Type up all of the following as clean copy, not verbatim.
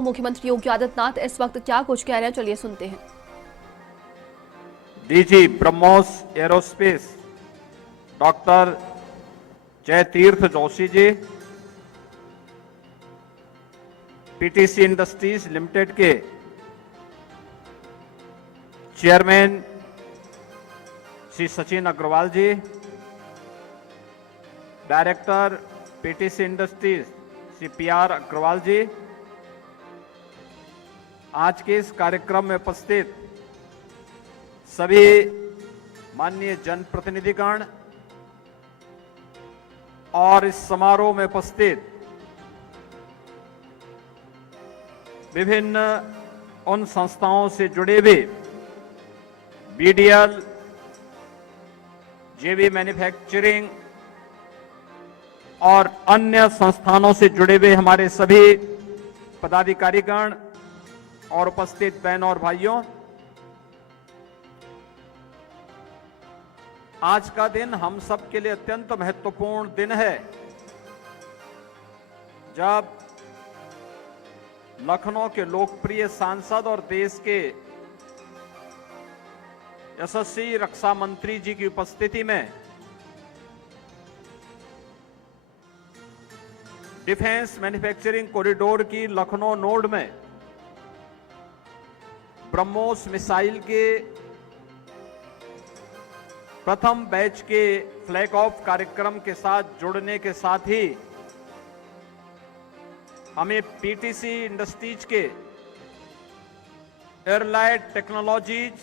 मुख्यमंत्री योगी आदित्यनाथ इस वक्त क्या कुछ कह रहे हैं, चलिए सुनते हैं। DG BrahMos Aerospace doctor Jayatirtha Joshi ji, PTC Industries Limited के chairman Shri Sachin Agarwal ji, director PTC Industries Shri PR Agarwal ji, आज के इस कार्यक्रम में उपस्थित सभी माननीय जनप्रतिनिधिगण और इस समारोह में उपस्थित विभिन्न उन संस्थाओं से जुड़े हुए बीडीएल, जेवी मैन्युफैक्चरिंग और अन्य संस्थानों से जुड़े हुए हमारे सभी पदाधिकारीगण और उपस्थित बहनों और भाइयों, आज का दिन हम सब के लिए अत्यंत महत्वपूर्ण दिन है, जब लखनऊ के लोकप्रिय सांसद और देश के यशस्वी रक्षा मंत्री जी की उपस्थिति में डिफेंस मैन्युफैक्चरिंग कॉरिडोर की लखनऊ नोड में ब्रह्मोस मिसाइल के प्रथम बैच के फ्लैग ऑफ कार्यक्रम के साथ जुड़ने के साथ ही हमें पीटीसी इंडस्ट्रीज के एयरलाइट टेक्नोलॉजीज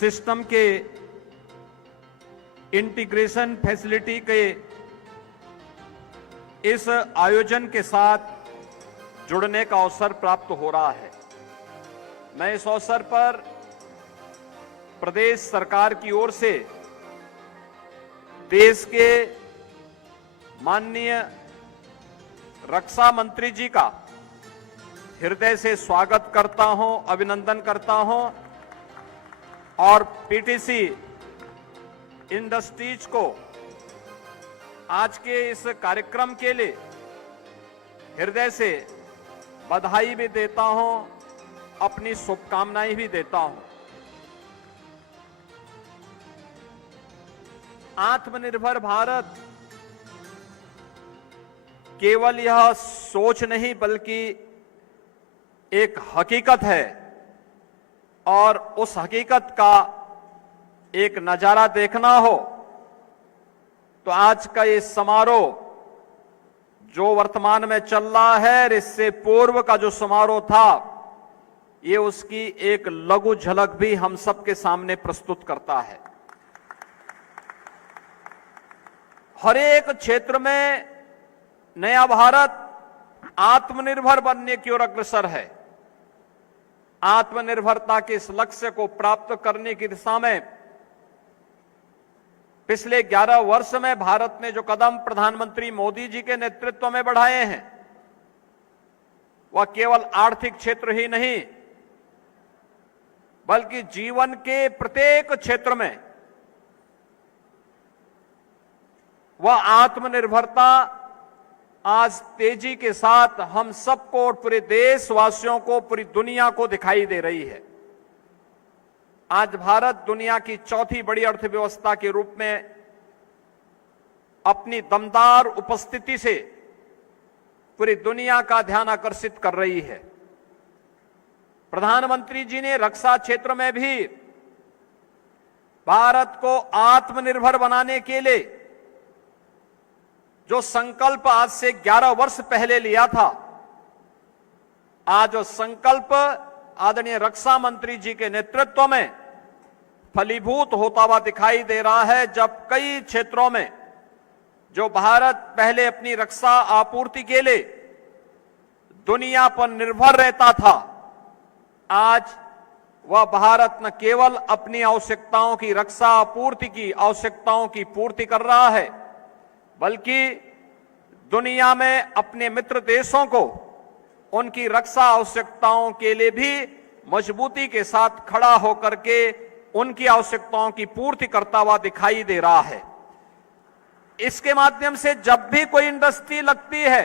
सिस्टम के इंटीग्रेशन फैसिलिटी के इस आयोजन के साथ जुड़ने का अवसर प्राप्त हो रहा है। मैं इस अवसर पर प्रदेश सरकार की ओर से देश के माननीय रक्षा मंत्री जी का हृदय से स्वागत करता हूं, अभिनंदन करता हूं और पीटीसी इंडस्ट्रीज को आज के इस कार्यक्रम के लिए हृदय से बधाई भी देता हूं, अपनी शुभकामनाएं भी देता हूं। आत्मनिर्भर भारत केवल यह सोच नहीं बल्कि एक हकीकत है और उस हकीकत का एक नजारा देखना हो तो आज का ये समारोह जो वर्तमान में चल रहा है, इससे पूर्व का जो समारोह था, ये उसकी एक लघु झलक भी हम सबके सामने प्रस्तुत करता है। हर एक क्षेत्र में नया भारत आत्मनिर्भर बनने की ओर अग्रसर है। आत्मनिर्भरता के इस लक्ष्य को प्राप्त करने की दिशा में पिछले 11 वर्ष में भारत ने जो कदम प्रधानमंत्री मोदी जी के नेतृत्व में बढ़ाए हैं, वह केवल आर्थिक क्षेत्र ही नहीं बल्कि जीवन के प्रत्येक क्षेत्र में वह आत्मनिर्भरता आज तेजी के साथ हम सबको और पूरे देशवासियों को, पूरी दुनिया को दिखाई दे रही है। आज भारत दुनिया की चौथी बड़ी अर्थव्यवस्था के रूप में अपनी दमदार उपस्थिति से पूरी दुनिया का ध्यान आकर्षित कर रही है। प्रधानमंत्री जी ने रक्षा क्षेत्र में भी भारत को आत्मनिर्भर बनाने के लिए जो संकल्प आज से 11 वर्ष पहले लिया था, आज वो संकल्प आदरणीय रक्षा मंत्री जी के नेतृत्व में फलीभूत होता हुआ दिखाई दे रहा है। जब कई क्षेत्रों में जो भारत पहले अपनी रक्षा आपूर्ति के लिए दुनिया पर निर्भर रहता था, आज वह भारत न केवल अपनी आवश्यकताओं की रक्षा आपूर्ति की आवश्यकताओं की पूर्ति कर रहा है, बल्कि दुनिया में अपने मित्र देशों को उनकी रक्षा आवश्यकताओं के लिए भी मजबूती के साथ खड़ा होकर के उनकी आवश्यकताओं की पूर्ति करता हुआ दिखाई दे रहा है। इसके माध्यम से जब भी कोई इंडस्ट्री लगती है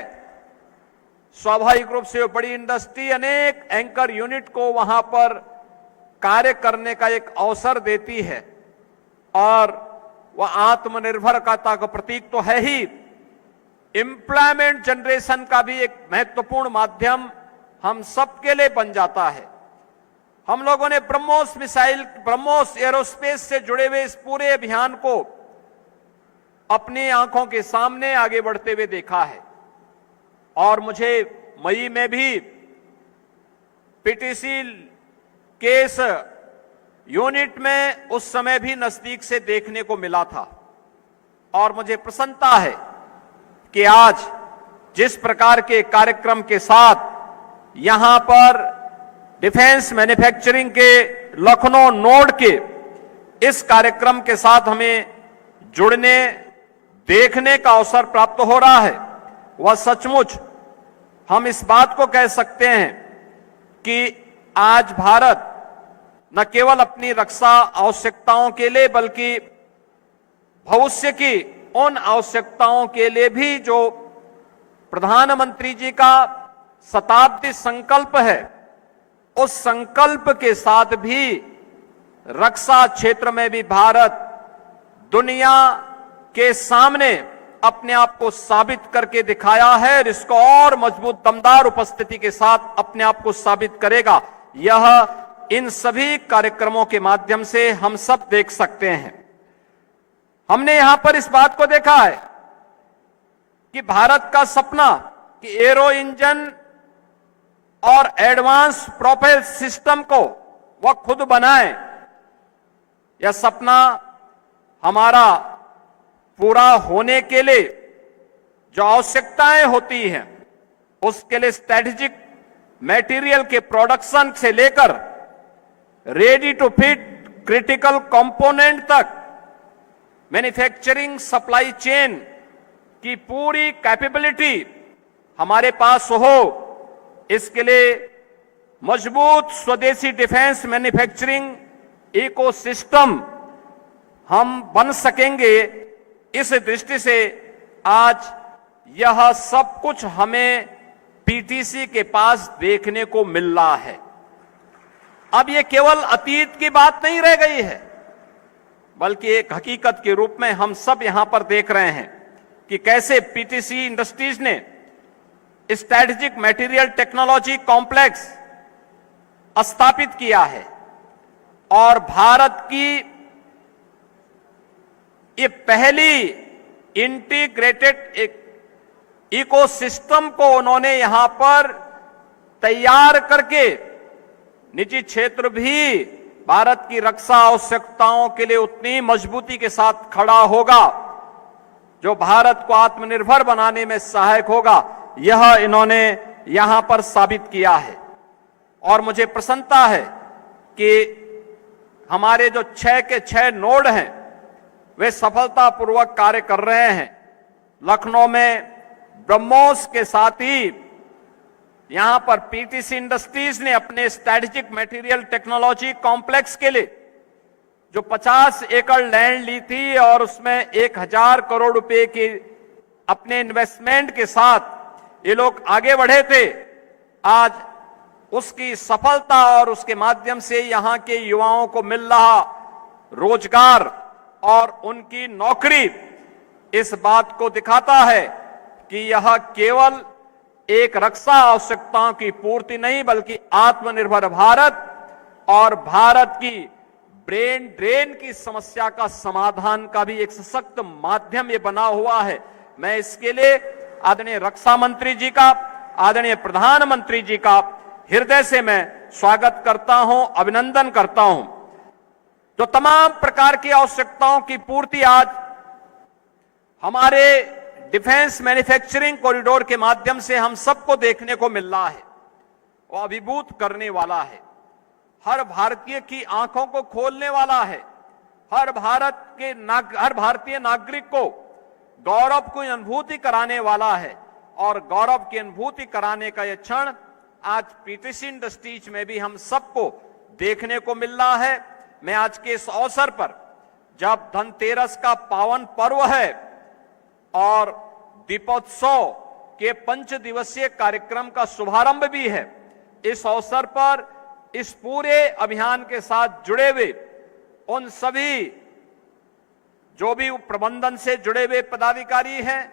स्वाभाविक रूप से वो बड़ी इंडस्ट्री अनेक एंकर यूनिट को वहां पर कार्य करने का एक अवसर देती है और वह आत्मनिर्भरता का प्रतीक तो है ही, एम्प्लॉयमेंट जनरेशन का भी एक महत्वपूर्ण माध्यम हम सबके लिए बन जाता है। हम लोगों ने ब्रह्मोस मिसाइल, ब्रह्मोस एरोस्पेस से जुड़े हुए इस पूरे अभियान को अपनी आंखों के सामने आगे बढ़ते हुए देखा है और मुझे मई में भी पीटीसी के इस यूनिट में उस समय भी नजदीक से देखने को मिला था और मुझे प्रसन्नता है कि आज जिस प्रकार के कार्यक्रम के साथ यहां पर डिफेंस मैन्युफैक्चरिंग के लखनऊ नोड के इस कार्यक्रम के साथ हमें जुड़ने, देखने का अवसर प्राप्त हो रहा है, वह सचमुच हम इस बात को कह सकते हैं कि आज भारत न केवल अपनी रक्षा आवश्यकताओं के लिए बल्कि भविष्य की उन आवश्यकताओं के लिए भी जो प्रधानमंत्री जी का शताब्दी संकल्प है, उस संकल्प के साथ भी रक्षा क्षेत्र में भी भारत दुनिया के सामने अपने आप को साबित करके दिखाया है और इसको और मजबूत दमदार उपस्थिति के साथ अपने आप को साबित करेगा। यह इन सभी कार्यक्रमों के माध्यम से हम सब देख सकते हैं। हमने यहां पर इस बात को देखा है कि भारत का सपना कि एरो इंजन और एडवांस प्रोपेल सिस्टम को वह खुद बनाए, यह सपना हमारा पूरा होने के लिए जो आवश्यकताएं होती हैं उसके लिए स्ट्रेटेजिक मटेरियल के प्रोडक्शन से लेकर ready to fit critical component तक मैन्युफैक्चरिंग सप्लाई चेन की पूरी कैपेबिलिटी हमारे पास हो, इसके लिए मजबूत स्वदेशी डिफेंस मैन्युफैक्चरिंग इकोसिस्टम हम बन सकेंगे। इस दृष्टि से आज यह सब कुछ हमें पीटीसी के पास देखने को मिल रहा है। अब यह केवल अतीत की बात नहीं रह गई है, बल्कि एक हकीकत के रूप में हम सब यहां पर देख रहे हैं कि कैसे पीटीसी इंडस्ट्रीज ने स्ट्रेटेजिक मटेरियल टेक्नोलॉजी कॉम्प्लेक्स स्थापित किया है और भारत की ये पहली इंटीग्रेटेड इकोसिस्टम को उन्होंने यहां पर तैयार करके निजी क्षेत्र भी भारत की रक्षा आवश्यकताओं के लिए उतनी मजबूती के साथ खड़ा होगा जो भारत को आत्मनिर्भर बनाने में सहायक होगा, यह इन्होंने यहां पर साबित किया है। और मुझे प्रसन्नता है कि हमारे जो 6 के 6 नोड हैं वे सफलतापूर्वक कार्य कर रहे हैं। लखनऊ में ब्रह्मोस के साथ ही यहां पर पीटीसी इंडस्ट्रीज ने अपने स्ट्रेटेजिक मटेरियल टेक्नोलॉजी कॉम्प्लेक्स के लिए जो 50 एकड़ लैंड ली थी और उसमें 1000 करोड़ रुपए की अपने इन्वेस्टमेंट के साथ ये लोग आगे बढ़े थे, आज उसकी सफलता और उसके माध्यम से यहां के युवाओं को मिल रहा रोजगार और उनकी नौकरी इस बात को दिखाता है कि यह केवल एक रक्षा आवश्यकताओं की पूर्ति नहीं बल्कि आत्मनिर्भर भारत और भारत की ब्रेन ड्रेन की समस्या का समाधान का भी एक सशक्त माध्यम ये बना हुआ है। मैं इसके लिए आदरणीय रक्षा मंत्री जी का, आदरणीय प्रधानमंत्री जी का हृदय से मैं स्वागत करता हूं, अभिनंदन करता हूं। जो तमाम प्रकार की आवश्यकताओं की पूर्ति आज हमारे डिफेंस मैन्युफैक्चरिंग कॉरिडोर के माध्यम से हम सबको देखने को मिल रहा है, वो अभिभूत करने वाला है, हर भारतीय की आंखों को खोलने वाला है, हर भारतीय नागरिक को गौरव की अनुभूति कराने वाला है। और गौरव की अनुभूति कराने का यह क्षण आज पीटीसी इंडस्ट्रीज में भी हम सबको देखने को मिल रहा है। मैं आज के इस अवसर पर जब धनतेरस का पावन पर्व है और दीपोत्सव के 5 दिवसीय कार्यक्रम का शुभारंभ भी है। इस अवसर पर इस पूरे अभियान के साथ जुड़े हुए उन सभी जो भी प्रबंधन से जुड़े हुए पदाधिकारी हैं,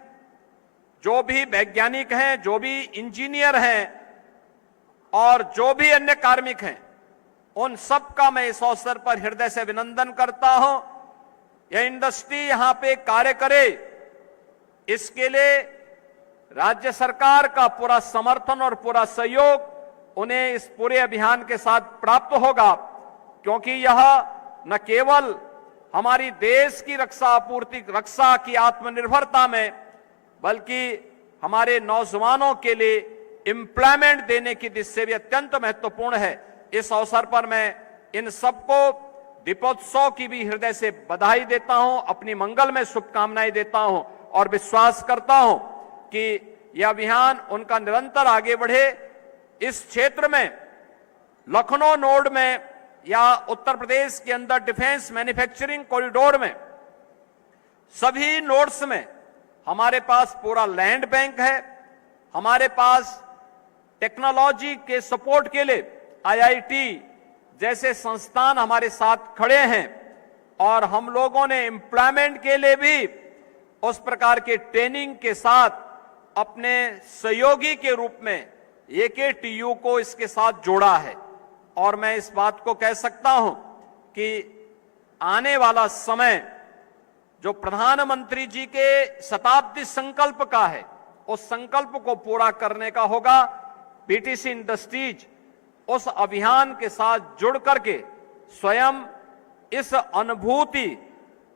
जो भी वैज्ञानिक हैं, जो भी इंजीनियर हैं और जो भी अन्य कार्मिक हैं, उन सब का मैं इस अवसर पर हृदय से अभिनंदन करता हूं। यह इंडस्ट्री यहां पे कार्य करे, इसके लिए राज्य सरकार का पूरा समर्थन और पूरा सहयोग उन्हें इस पूरे अभियान के साथ प्राप्त होगा, क्योंकि यह न केवल हमारी देश की रक्षा की आत्मनिर्भरता में, बल्कि हमारे नौजवानों के लिए एम्प्लॉयमेंट देने की दृष्टि से भी अत्यंत महत्वपूर्ण है। इस अवसर पर मैं इन सबको दीपोत्सव की भी हृदय से बधाई देता हूं, अपनी मंगल में शुभकामनाएं देता हूं और विश्वास करता हूं कि यह अभियान उनका निरंतर आगे बढ़े। इस क्षेत्र में लखनऊ नोड में या उत्तर प्रदेश के अंदर डिफेंस मैन्युफैक्चरिंग कॉरिडोर में सभी नोड्स में हमारे पास पूरा लैंड बैंक है। हमारे पास टेक्नोलॉजी के सपोर्ट के लिए आईआईटी जैसे संस्थान हमारे साथ खड़े हैं और हम लोगों ने एम्प्लॉयमेंट के लिए भी उस प्रकार के ट्रेनिंग के साथ अपने सहयोगी के रूप में एकेटीयू को इसके साथ जोड़ा है। और मैं इस बात को कह सकता हूं कि आने वाला समय जो प्रधानमंत्री जी के शताब्दी संकल्प का है, उस संकल्प को पूरा करने का होगा। पीटीसी इंडस्ट्रीज उस अभियान के साथ जुड़ करके स्वयं इस अनुभूति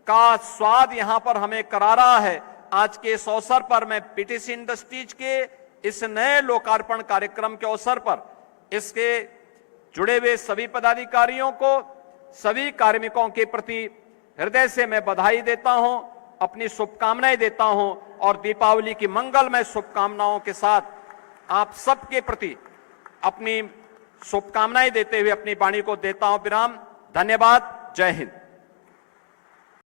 का स्वाद यहां पर हमें करा रहा है। आज के इस अवसर पर मैं पीटीसी इंडस्ट्रीज के इस नए लोकार्पण कार्यक्रम के अवसर पर इसके जुड़े हुए सभी पदाधिकारियों को, सभी कार्मिकों के प्रति हृदय से मैं बधाई देता हूं, अपनी शुभकामनाएं देता हूं और दीपावली की मंगलमय शुभकामनाओं के साथ आप सबके प्रति अपनी शुभकामनाएं देते हुए अपनी वाणी को देता हूं विराम। धन्यवाद। जय हिंद।